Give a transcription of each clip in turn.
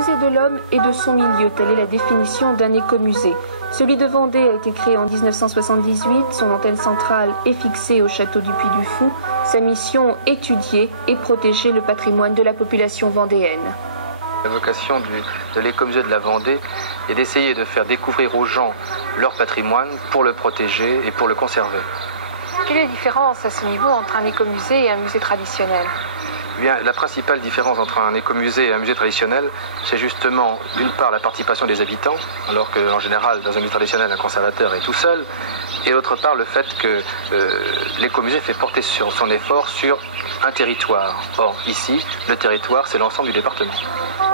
musée de l'homme et de son milieu, telle est la définition d'un écomusée. Celui de Vendée a été créé en 1978, son antenne centrale est fixée au château du Puy-du-Fou. Sa mission, étudier et protéger le patrimoine de la population vendéenne. La vocation de l'écomusée de la Vendée est d'essayer de faire découvrir aux gens leur patrimoine pour le protéger et pour le conserver. Quelle est la différence à ce niveau entre un écomusée et un musée traditionnel ? Bien, la principale différence entre un écomusée et un musée traditionnel, c'est justement d'une part la participation des habitants, alors qu'en général dans un musée traditionnel un conservateur est tout seul, et d'autre part le fait que l'écomusée fait porter sur son effort sur un territoire. Or ici, le territoire c'est l'ensemble du département.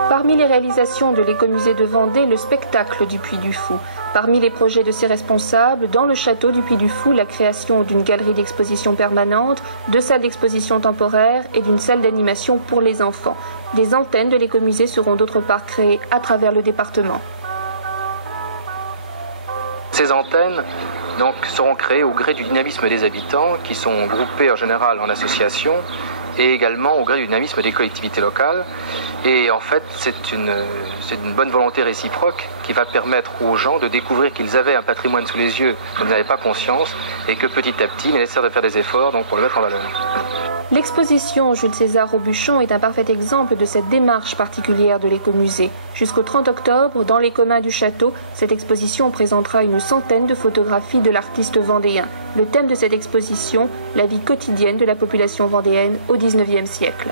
Parmi les réalisations de l'écomusée de Vendée, le spectacle du Puy-du-Fou. Parmi les projets de ses responsables, dans le château du Puy-du-Fou, la création d'une galerie d'exposition permanente, de salles d'exposition temporaires et d'une salle d'animation pour les enfants. Des antennes de l'écomusée seront d'autre part créées à travers le département. Ces antennes donc, seront créées au gré du dynamisme des habitants qui sont groupés en général en associations et également au gré du dynamisme des collectivités locales. Et en fait, c'est une bonne volonté réciproque qui va permettre aux gens de découvrir qu'ils avaient un patrimoine sous les yeux dont ils n'avaient pas conscience et que petit à petit, il est nécessaire de faire des efforts donc, pour le mettre en valeur. L'exposition Jules César Robuchon est un parfait exemple de cette démarche particulière de l'écomusée. Jusqu'au 30 octobre, dans les communs du château, cette exposition présentera une centaine de photographies de l'artiste vendéen. Le thème de cette exposition, la vie quotidienne de la population vendéenne au XIXe siècle.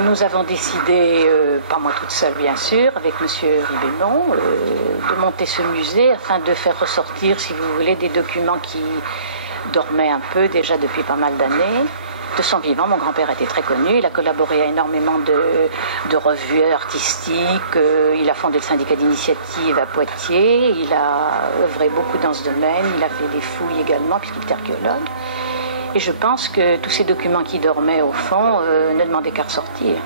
Nous avons décidé, pas moi toute seule bien sûr, avec M. Ribénon, de monter ce musée afin de faire ressortir, si vous voulez, des documents qui dormaient un peu déjà depuis pas mal d'années. De son vivant, mon grand-père était très connu, il a collaboré à énormément de revues artistiques, il a fondé le syndicat d'initiative à Poitiers, il a œuvré beaucoup dans ce domaine, il a fait des fouilles également puisqu'il est archéologue. Et je pense que tous ces documents qui dormaient au fond ne demandaient qu'à ressortir.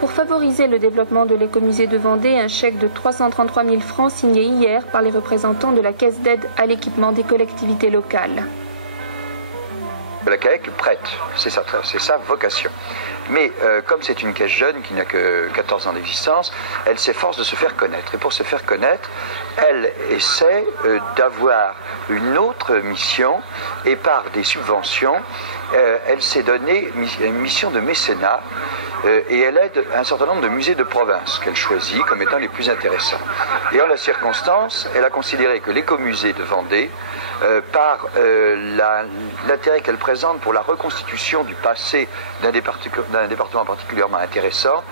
Pour favoriser le développement de l'écomusée de Vendée, un chèque de 333 000 francs signé hier par les représentants de la Caisse d'aide à l'équipement des collectivités locales. La CAEC prête, c'est sa vocation. Mais comme c'est une caisse jeune qui n'a que 14 ans d'existence, elle s'efforce de se faire connaître. Et pour se faire connaître, elle essaie d'avoir une autre mission et par des subventions, elle s'est donné une mission de mécénat et elle aide un certain nombre de musées de province qu'elle choisit comme étant les plus intéressants. Et en la circonstance, elle a considéré que l'écomusée de Vendée, par l'intérêt qu'elle présente pour la reconstitution du passé d'un département particulièrement intéressant,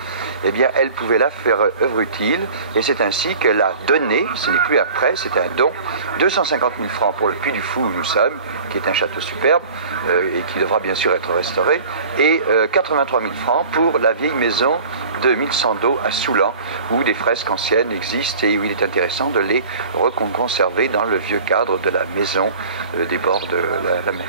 eh bien, elle pouvait là faire œuvre utile, et c'est ainsi qu'elle a donné, ce n'est plus un prêt, c'est un don, 250 000 francs pour le Puy-du-Fou où nous sommes, qui est un château superbe, et qui devra bien sûr être restauré, et 83 000 francs pour la vieille maison de 1100 d'eau à Soulan, où des fresques anciennes existent et où il est intéressant de les reconserver dans le vieux cadre de la maison des bords de la mer.